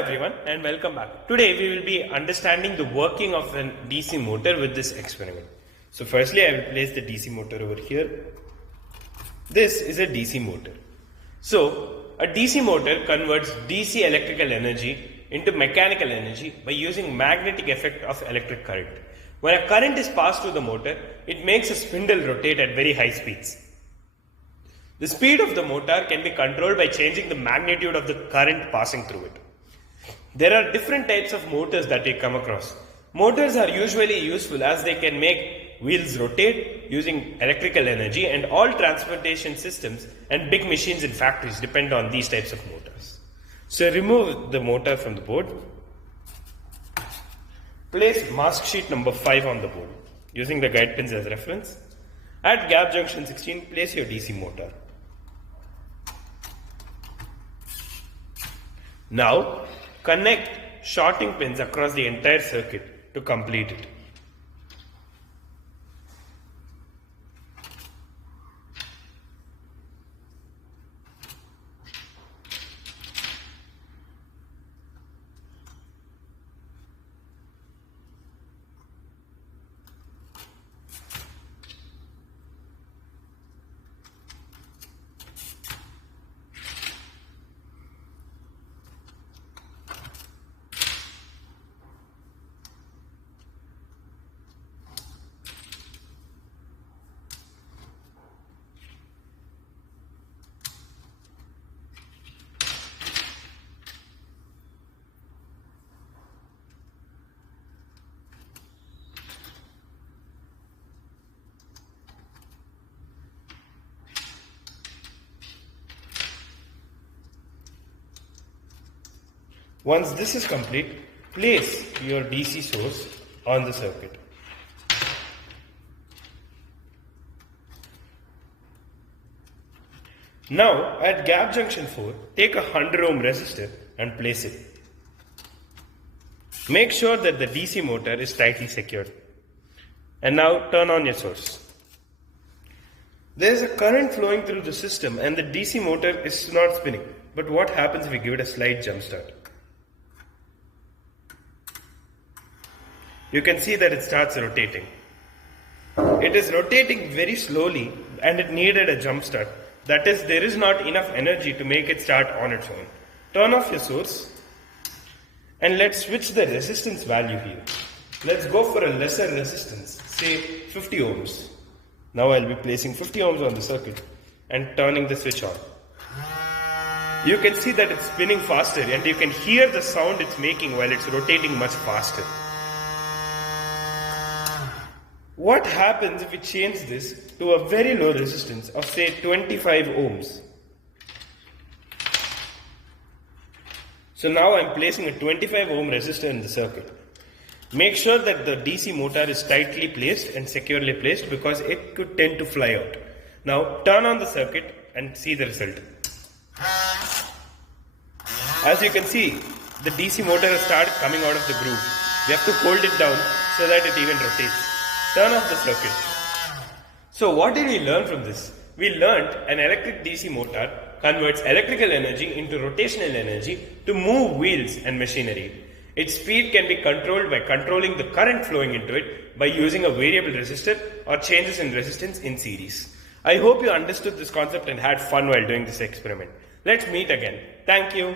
everyone and welcome back. Today we will be understanding the working of a DC motor with this experiment. So firstly I will place the DC motor over here. This is a DC motor. So a DC motor converts DC electrical energy into mechanical energy by using magnetic effect of electric current. When a current is passed through the motor, it makes a spindle rotate at very high speeds. The speed of the motor can be controlled by changing the magnitude of the current passing through it. There are different types of motors that we come across. Motors are usually useful as they can make wheels rotate using electrical energy, and all transportation systems and big machines in factories depend on these types of motors. So remove the motor from the board. Place mask sheet number 5 on the board using the guide pins as reference. At gap junction 16, place your DC motor. Now, connect shorting pins across the entire circuit to complete it. Once this is complete, place your DC source on the circuit. Now at gap junction 4, take a 100 ohm resistor and place it. Make sure that the DC motor is tightly secured. And now turn on your source. There is a current flowing through the system and the DC motor is not spinning. But what happens if we give it a slight jump start? You can see that it starts rotating. It is rotating very slowly and it needed a jump start. That is, there is not enough energy to make it start on its own. Turn off your source and let's switch the resistance value here. Let's go for a lesser resistance, say 50 ohms. Now I'll be placing 50 ohms on the circuit and turning the switch on. You can see that it's spinning faster and you can hear the sound it's making while it's rotating much faster. What happens if we change this to a very low resistance of say 25 ohms? So now I'm placing a 25 ohm resistor in the circuit. Make sure that the DC motor is tightly placed and securely placed because it could tend to fly out. Now turn on the circuit and see the result. As you can see, the DC motor has started coming out of the groove. We have to hold it down so that it even rotates. Turn off the circuit. So what did we learn from this? We learned an electric DC motor converts electrical energy into rotational energy to move wheels and machinery. Its speed can be controlled by controlling the current flowing into it by using a variable resistor or changes in resistance in series. I hope you understood this concept and had fun while doing this experiment. Let's meet again. Thank you.